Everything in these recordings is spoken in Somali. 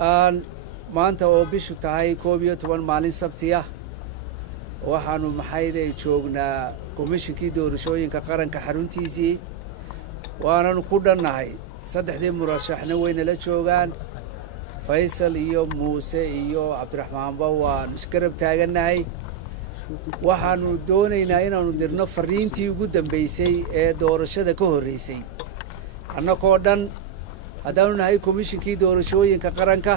aan maanta oo bishu tahay 11 maalin sabtiya waxaanu maxayday joognaa komishinkii doorashooyinka qaranka xaruntiisii waananu ku dhannahay saddexdii murashaxna wayna la joogaan Faysal iyo Muuse iyo Cabdiraxmaanba waan iskarab taaganahay waxaanu doonaynaa inaanu dirno fariintii ugu dambeysay ee doorashada ka horeysay annagoo dhan haddaanu nahay komishinkii doorashooyinka qaranka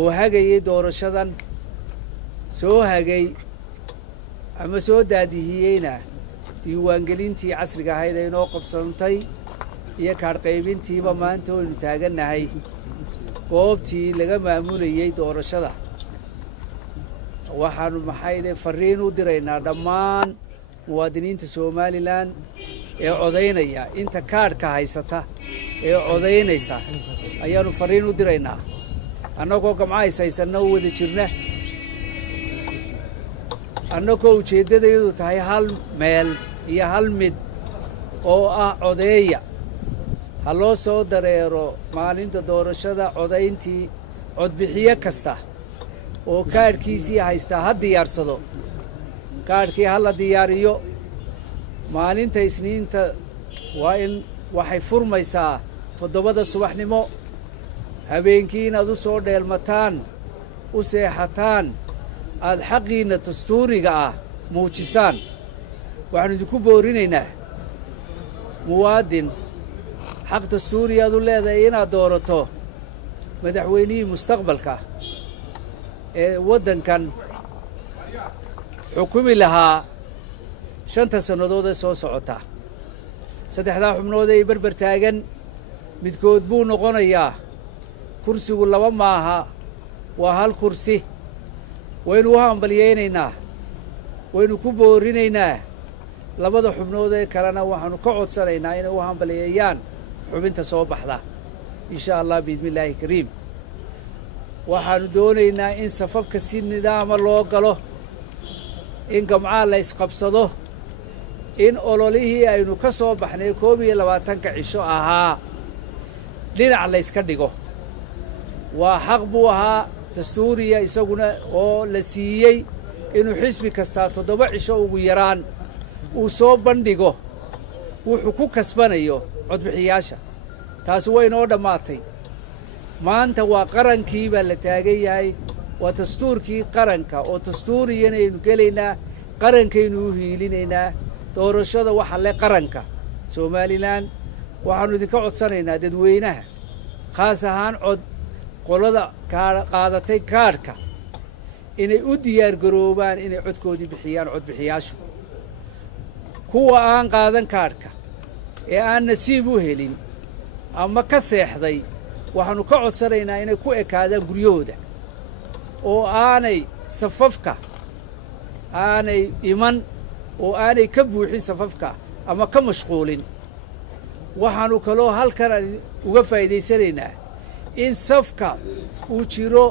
oo hagayay doorashadan soo hagay ama soo daadihiyeyna diiwaangelintii casriga ahayd ee inoo qabsantay iyo kaadh qaybintiiba maanta waynu taaganahay goobtii laga maamulayay doorashada waxaanu maxayday fariin u diraynaa dhammaan muwaadiniinta Somaliland ee codaynaya inta kaadhka haysata ee codaynaysa ayaanu fariin u diraynaa annagoo gamcaysaysanna u wada jirna annagoo ujeeddadaydu tahay hal meel iyo hal mid oo ah codeeya ha loo soo dareero maalinta doorashada codayntii codbixiye kasta oo kaadhkiisii haystaa ha diyaarsado kaadhkii ha la diyaariyo maalinta isniinta waa in waxay furmaysaa 7 subaxnimo habeenkii inaad u soo dheelmataan u seexataan aad xaqiina dastuuriga ah muujisaan waxaanu idinku boorinaynaa muwaadin xaq dastuuri aad u leedahay inaad doorato madaxweynihii mustaqbalka ee waddankan xukumi lahaa 5 sannadood ee soo socota saddexdaa xubnood ee barbar taagan midkood buu noqonayaa kursigu 2 maaha waa hal kursi waynu u hambaliyeynaynaa waynu ku boorinaynaa labada xubnood ee kalena waxaanu ka codsanaynaa inay u hambaliyeeyaan xubinta soo baxda insha Allah biidmillaahi kariim waxaanu doonaynaa in safafka si nidaama loo galo in gamcaa la isqabsado in ololihii aynu ka soo baxnay 21 cisho ahaa dhinac la iska dhigo waa xaq buu ahaa dastuuriya isaguna oo la siiyey inuu xisbi kastaa 7 cisho ugu yaraan uu soo bandhigo wuxuu ku kasbanayo codbixiyaasha taasi way noo dhammaatay maanta waa qarankii baa la taagan yahay waa dastuurkii qaranka oo dastuuriyan aynu gelaynaa qarankaynu u hiilinaynaa doorashada waxa le qaranka Somaliland waxaanu idinka codsanaynaa dadweynaha khaas ahaan qolada qaadatay kaadhka inay u diyaar garoobaan inay codkoodii bixiyaan codbixiyaashu kuwa aan qaadan kaadhka ee aan nasiib u helin ama ka seexday waxaanu ka codsanaynaa inay ku ekaadaan guryahooda oo aanay safafka aanay iman oo aanay ka buuxin safafka ama ka mashquulin waxaanu kaloo halkan uga faa'iidaysanaynaa in safka uu jiro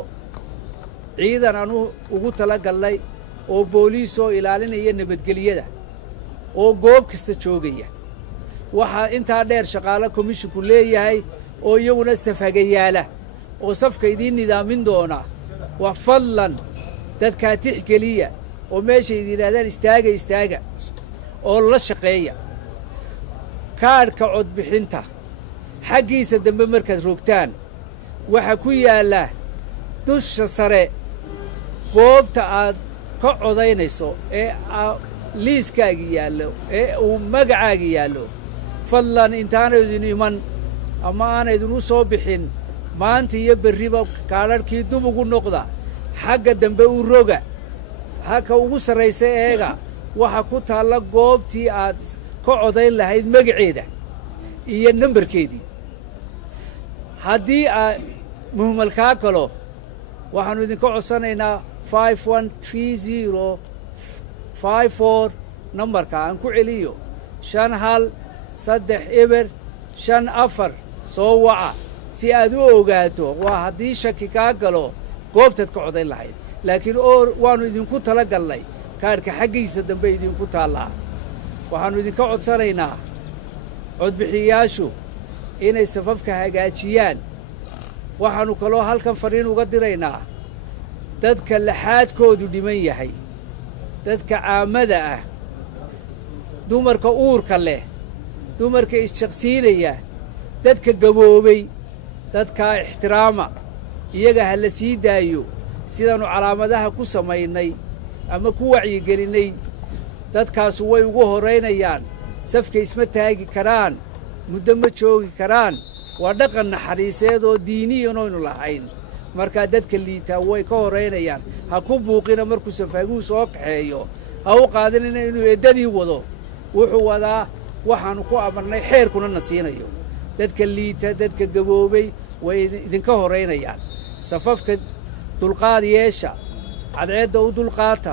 ciidan aanu ugu talagalnay oo booliis oo ilaalinaya nabadgelyada oo goob kasta joogaya waxaa intaa dheer shaqaale komishinku leeyahay oo iyaguna safhagayaala oo safka idiin nidaamin doona waa fadlan dadkaa tixgeliya oo meesha idin yidhaahdaan istaaga oo la shaqeeya kaadhka codbixinta xaggiisa dambe markaad rogtaan waxa ku yaalla dusha sare goobta aad ka codaynayso ee liiskaagi yaallo ee uu magacaagi yaallo fadlan intaanaydin iman ama aanaydin u soo bixin maanta iyo berriba kaadhadhkii dub ugu noqda xagga dambe u roga halka ugu sarraysa eega waxa ku taalla goobtii aad ka codayn lahayd magaceeda iyo nambarkeedii haddii aad muhmalkaa galo waxaanu idinka codsanaynaa 513054 nambarka aan ku celiyo 513054 soo waca si aad u ogaato waa haddii shaki kaa galo goobtaad ka codayn lahayd laakiin waanu idinku tala galnay kaadhka xaggiisa dambe idinku taallaa waxaanu idinka codsanaynaa codbixiyaashu inay safafka hagaajiyaan waxaannu kaloo halkan fariin uga diraynaa dadka laxaadkoodu dhiman yahay, dadka caamada ah, dumarka uurka leh, dumarka isshaqsiinaya, dadka gaboobay, dadkaa ixtiraama, iyaga ha la sii daayo sidaannu calaamadaha ku samaynay ama ku wacyigelinnay. dadkaasu way ugu horraynayaan, safka isma taagi karaan, muddo ma joogi karaan. waa dhaqan naxariiseed oo diiniyan oynu lahayn. markaa dadka liitaa way ka horraynayaan. ha ku buuqina markuu safaaguhu soo kaxeeyo, ha u qaadinina inuu eeddadii wado. wuxuu wadaa waxaannu ku amarnay xeerkuna na siinayo. dadka liita, dadka gaboobay way idinka horraynayaan. safafka dulqaad yeesha, cadceedda u dulqaata.